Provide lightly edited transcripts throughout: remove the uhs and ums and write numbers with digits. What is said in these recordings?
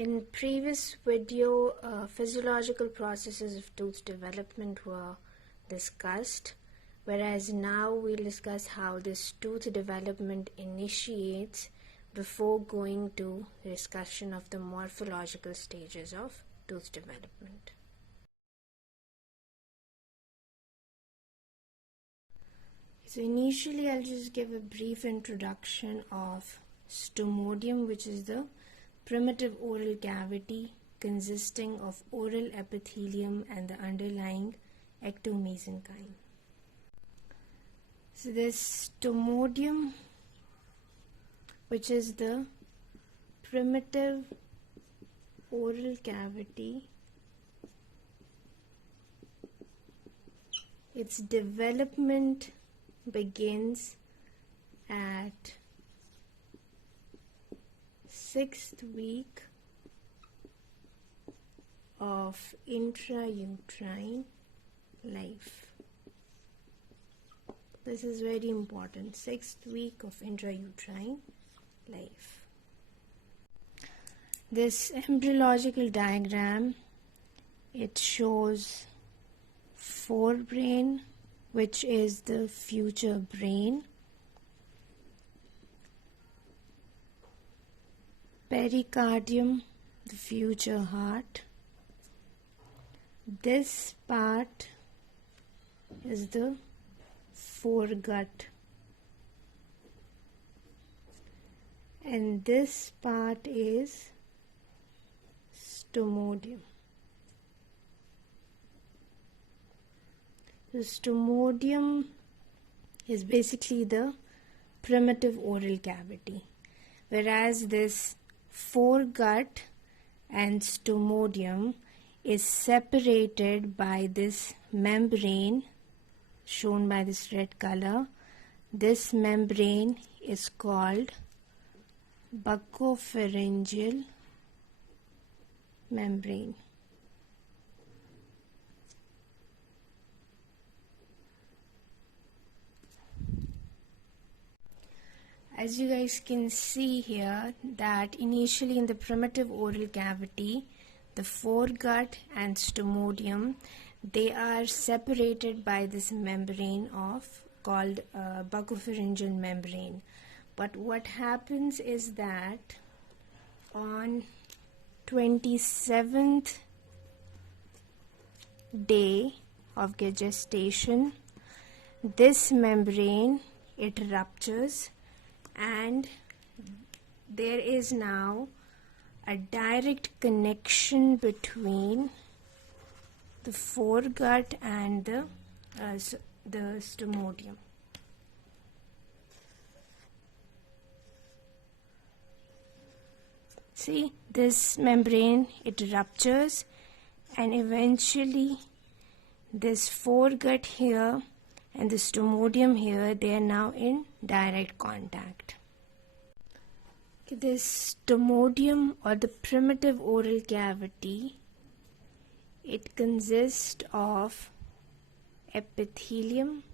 In previous video, physiological processes of tooth development were discussed, whereas now we'll discuss how this tooth development initiates before going to the discussion of the morphological stages of tooth development. So initially I'll just give a brief introduction of stomodium, which is the primitive oral cavity consisting of oral epithelium and the underlying ectomesenchyme. So this stomodium, which is the primitive oral cavity, its development begins at 6th week of intrauterine life. This is very important, 6th week of intrauterine life. This embryological diagram, it shows forebrain, which is the future brain, pericardium, the future heart. This part is the foregut, and this part is stomodium. The stomodium is basically the primitive oral cavity, whereas this foregut and stomodium is separated by this membrane shown by this red color. This membrane is called buccopharyngeal membrane. As you guys can see here, that initially in the primitive oral cavity, the foregut and stomodium, they are separated by this membrane called buccopharyngeal membrane. But what happens is that on 27th day of gestation, this membrane, it ruptures, and there is now a direct connection between the foregut and the stomodium. See, this membrane, it ruptures, and eventually this foregut here and the stomodium here, they are now in direct contact. This stomodium, or the primitive oral cavity, it consists of epithelium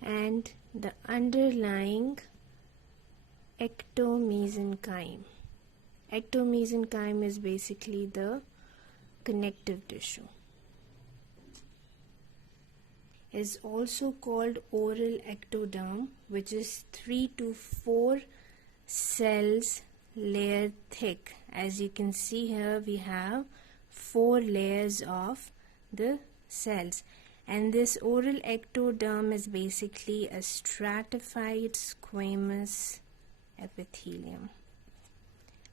and the underlying ectomesenchyme. Ectomesenchyme is basically the connective tissue. Is also called oral ectoderm, which is 3 to 4 cells layer thick. As you can see here, we have 4 layers of the cells, and this oral ectoderm is basically a stratified squamous epithelium.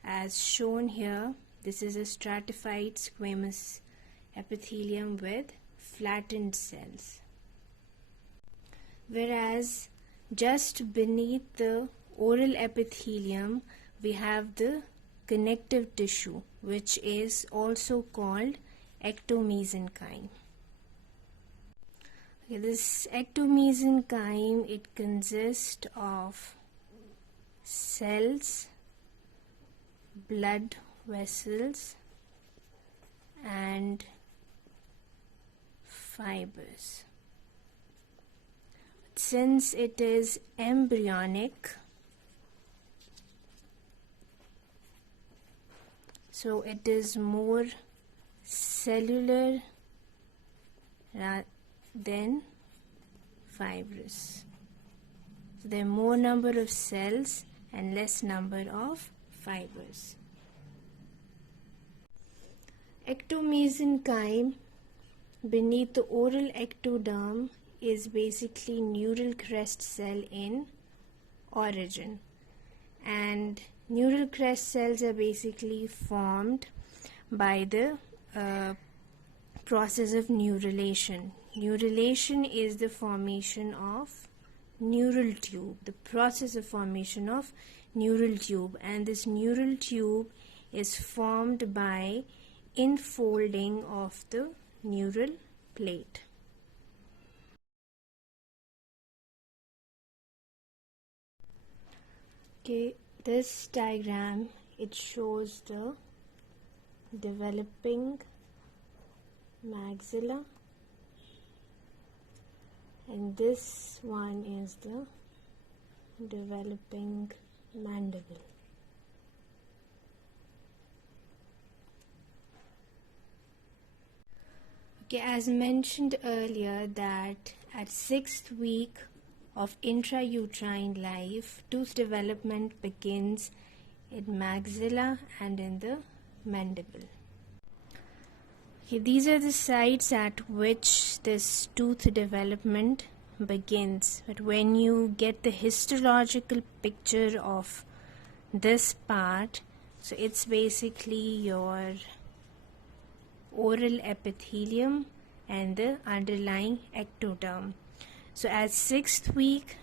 As shown here, this is a stratified squamous epithelium with flattened cells. Whereas just beneath the oral epithelium, we have the connective tissue, which is also called ectomesenchyme. This ectomesenchyme, it consists of cells, blood vessels, and fibers. Since it is embryonic, so it is more cellular than fibrous. So there are more number of cells and less number of fibers. Ectomesenchyme beneath the oral ectoderm is basically neural crest cell in origin, and neural crest cells are basically formed by the process of neurulation. Neurulation is the formation of neural tube, the process of formation of neural tube, and this neural tube is formed by infolding of the neural plate. Okay, this diagram, it shows the developing maxilla, and this one is the developing mandible. Okay, as mentioned earlier, that at 6th week of intrauterine life, tooth development begins in maxilla and in the mandible. Okay, these are the sites at which this tooth development begins. But when you get the histological picture of this part, so it's basically your oral epithelium and the underlying ectoderm. So at 6th week,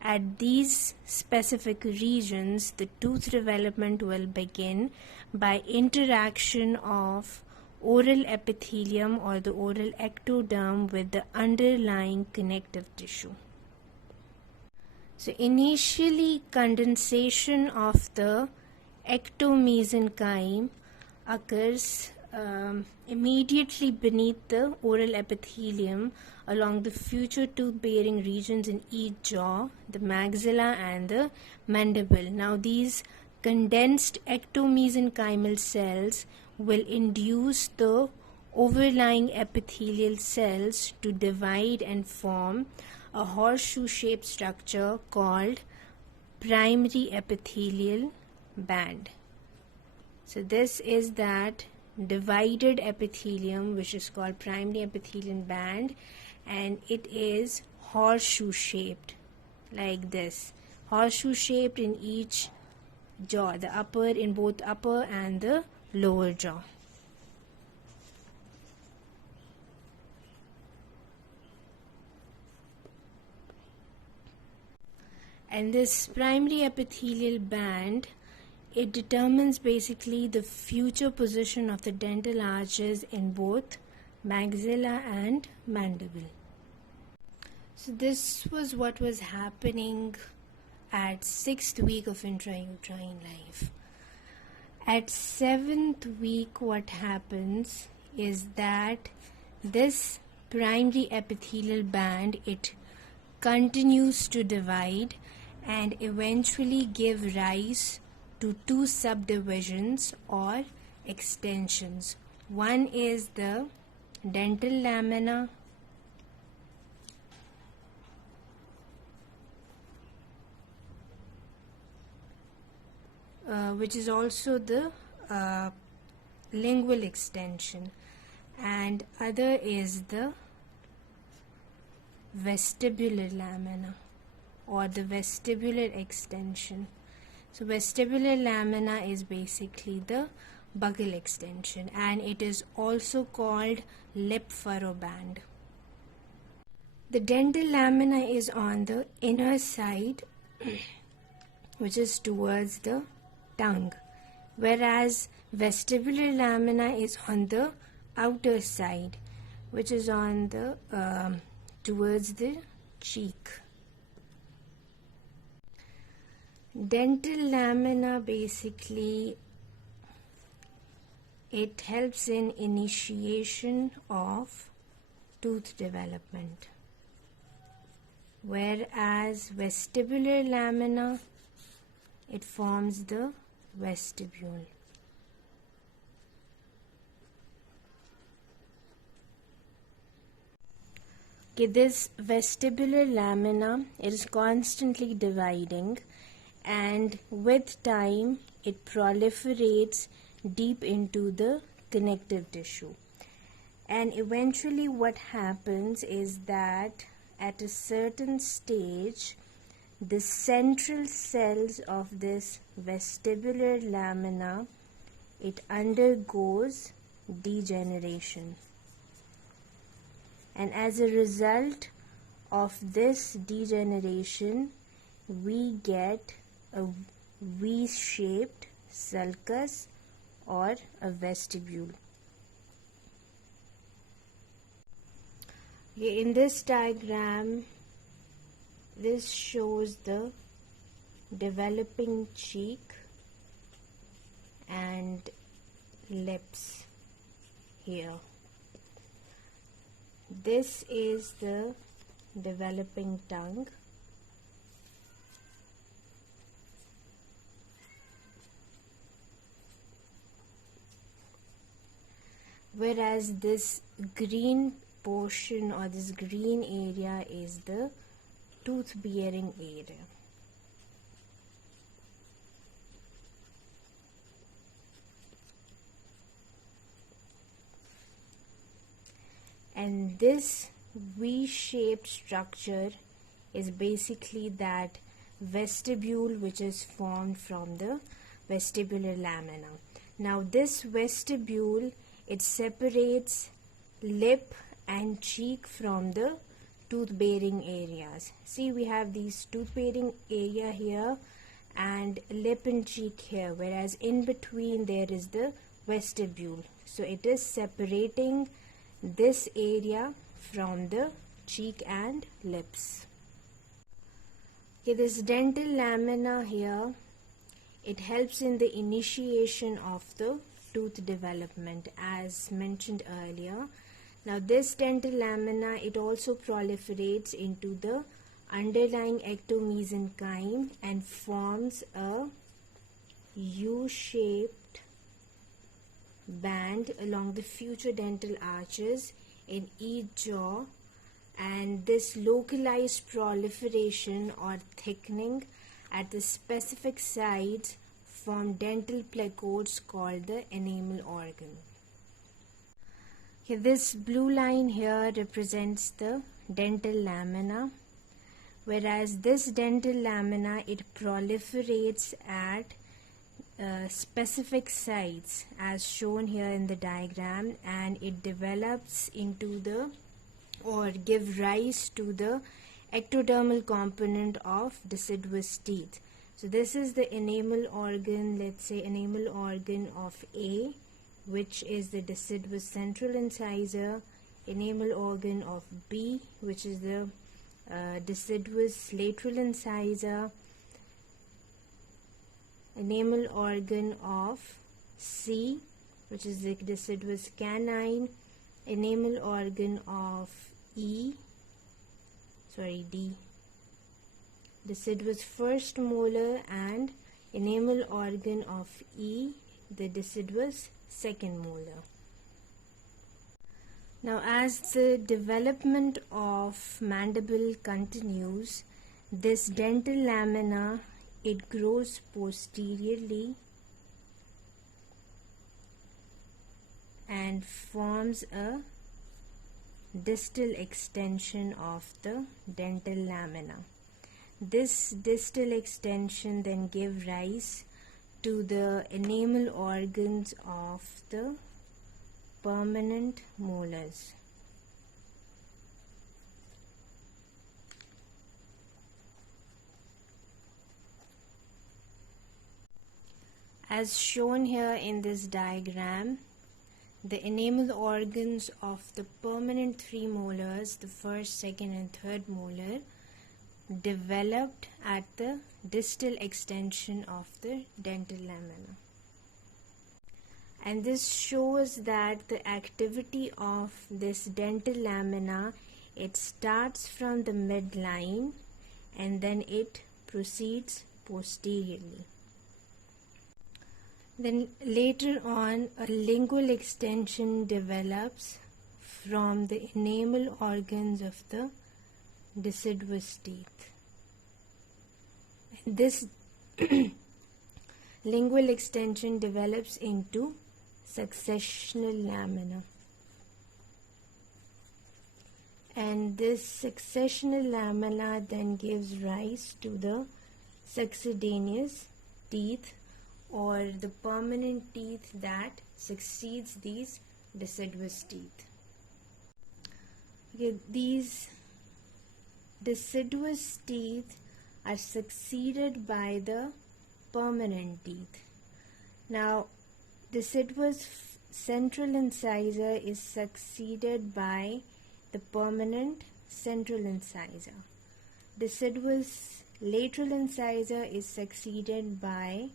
at these specific regions, the tooth development will begin by interaction of oral epithelium or the oral ectoderm with the underlying connective tissue. So initially, condensation of the ectomesenchyme occurs immediately beneath the oral epithelium along the future tooth-bearing regions in each jaw, the maxilla and the mandible. Now these condensed ectomesenchymal cells will induce the overlying epithelial cells to divide and form a horseshoe-shaped structure called primary epithelial band. So this is that divided epithelium which is called primary epithelial band, and it is horseshoe shaped like this, horseshoe shaped in each jaw, the upper, in both upper and the lower jaw. And this primary epithelial band, it determines basically the future position of the dental arches in both maxilla and mandible. So this was what was happening at 6th week of intrauterine life. At 7th week, what happens is that this primary epithelial band, it continues to divide and eventually give rise to two subdivisions or extensions. One is the dental lamina, which is also the lingual extension, and other is the vestibular lamina or the vestibular extension. So vestibular lamina is basically the buccal extension, and it is also called lip furrow band. The dental lamina is on the inner side which is towards the tongue, whereas vestibular lamina is on the outer side which is on the towards the cheek. Dental lamina basically, it helps in initiation of tooth development, whereas vestibular lamina, it forms the vestibule. Okay, this vestibular lamina is constantly dividing, and with time it proliferates deep into the connective tissue. And eventually what happens is that at a certain stage the central cells of this vestibular lamina, it undergoes degeneration. And as a result of this degeneration, we get a V-shaped sulcus or a vestibule. In this diagram, this shows the developing cheek and lips here. This is the developing tongue. Whereas this green portion or this green area is the tooth bearing area. And this V-shaped structure is basically that vestibule which is formed from the vestibular lamina. Now this vestibule, it separates lip and cheek from the tooth-bearing areas. See, we have these tooth-bearing area here and lip and cheek here, whereas in between there is the vestibule. So it is separating this area from the cheek and lips. Okay, this dental lamina here, it helps in the initiation of the tooth development as mentioned earlier. Now this dental lamina, it also proliferates into the underlying ectomesenchyme and forms a U-shaped band along the future dental arches in each jaw, and this localized proliferation or thickening at the specific sites form dental placodes called the enamel organ. Okay, this blue line here represents the dental lamina, whereas this dental lamina, it proliferates at specific sites as shown here in the diagram, and it develops into the or give rise to the ectodermal component of deciduous teeth. So this is the enamel organ, let's say enamel organ of A, which is the deciduous central incisor, enamel organ of B, which is the deciduous lateral incisor, enamel organ of C, which is the deciduous canine, enamel organ of D, deciduous first molar, and enamel organ of E, the deciduous second molar. Now as the development of mandible continues, this dental lamina, it grows posteriorly and forms a distal extension of the dental lamina. This distal extension then gives rise to the enamel organs of the permanent molars. As shown here in this diagram, the enamel organs of the permanent three molars, the first, second and third molar, developed at the distal extension of the dental lamina. And this shows that the activity of this dental lamina, it starts from the midline and then it proceeds posteriorly. Then later on, a lingual extension develops from the enamel organs of the deciduous teeth. This lingual extension develops into successional lamina, and this successional lamina then gives rise to the succedaneous teeth, or the permanent teeth that succeeds these deciduous teeth. Okay, these deciduous teeth are succeeded by the permanent teeth. Now, deciduous central incisor is succeeded by the permanent central incisor. Deciduous lateral incisor is succeeded by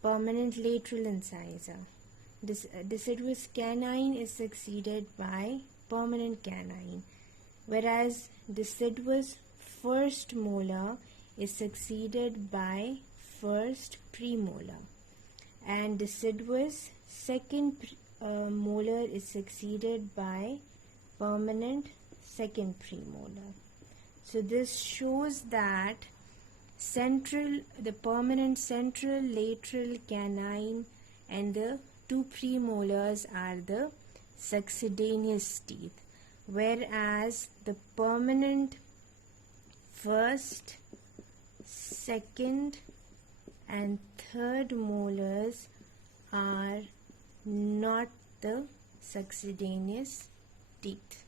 permanent lateral incisor. Deciduous canine is succeeded by permanent canine, whereas deciduous first molar is succeeded by first premolar, and deciduous second molar is succeeded by permanent second premolar. So this shows that the permanent central, lateral, canine and the two premolars are the succedaneous teeth, whereas the permanent first, second and third molars are not the succedaneous teeth.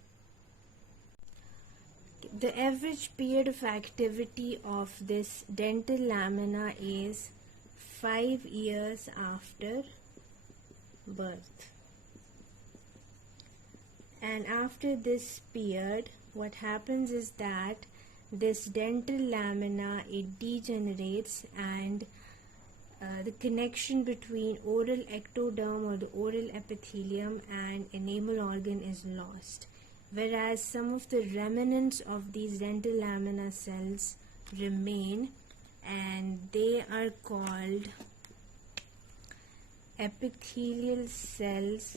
The average period of activity of this dental lamina is 5 years after birth. And after this period, what happens is that this dental lamina, it degenerates, and the connection between oral ectoderm or the oral epithelium and enamel organ is lost, whereas some of the remnants of these dental lamina cells remain, and they are called epithelial cells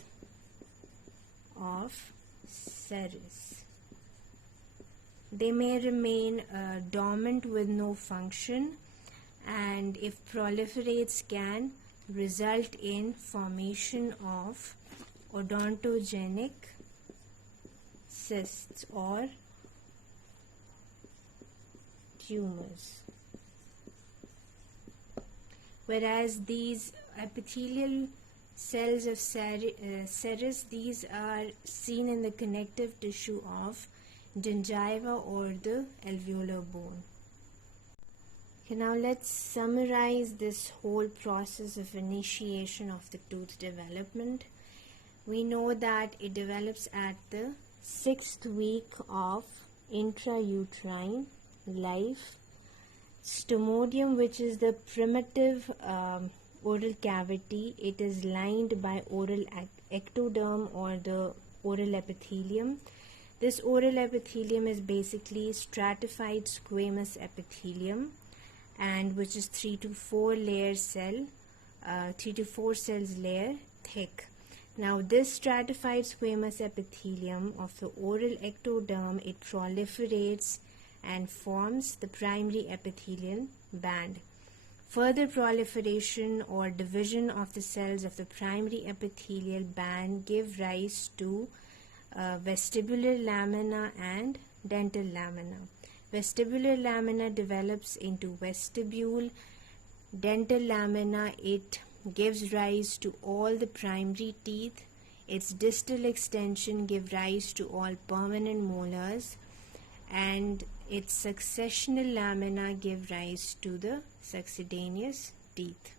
of Serres. They may remain dormant with no function, and if proliferates can result in formation of odontogenic cysts or tumors. Whereas these epithelial cells of Serres, these are seen in the connective tissue of gingiva or the alveolar bone. Okay, now let's summarize this whole process of initiation of the tooth development. We know that it develops at the 6th week of intrauterine life. Stomodium, which is the primitive oral cavity, it is lined by oral ectoderm or the oral epithelium. This oral epithelium is basically stratified squamous epithelium, and which is 3 to 4 cells layer thick. Now this stratified squamous epithelium of the oral ectoderm, it proliferates and forms the primary epithelial band. Further proliferation or division of the cells of the primary epithelial band give rise to vestibular lamina and dental lamina. Vestibular lamina develops into vestibule. Dental lamina, it gives rise to all the primary teeth. Its distal extension gives rise to all permanent molars, and its successional lamina give rise to the succedaneous teeth.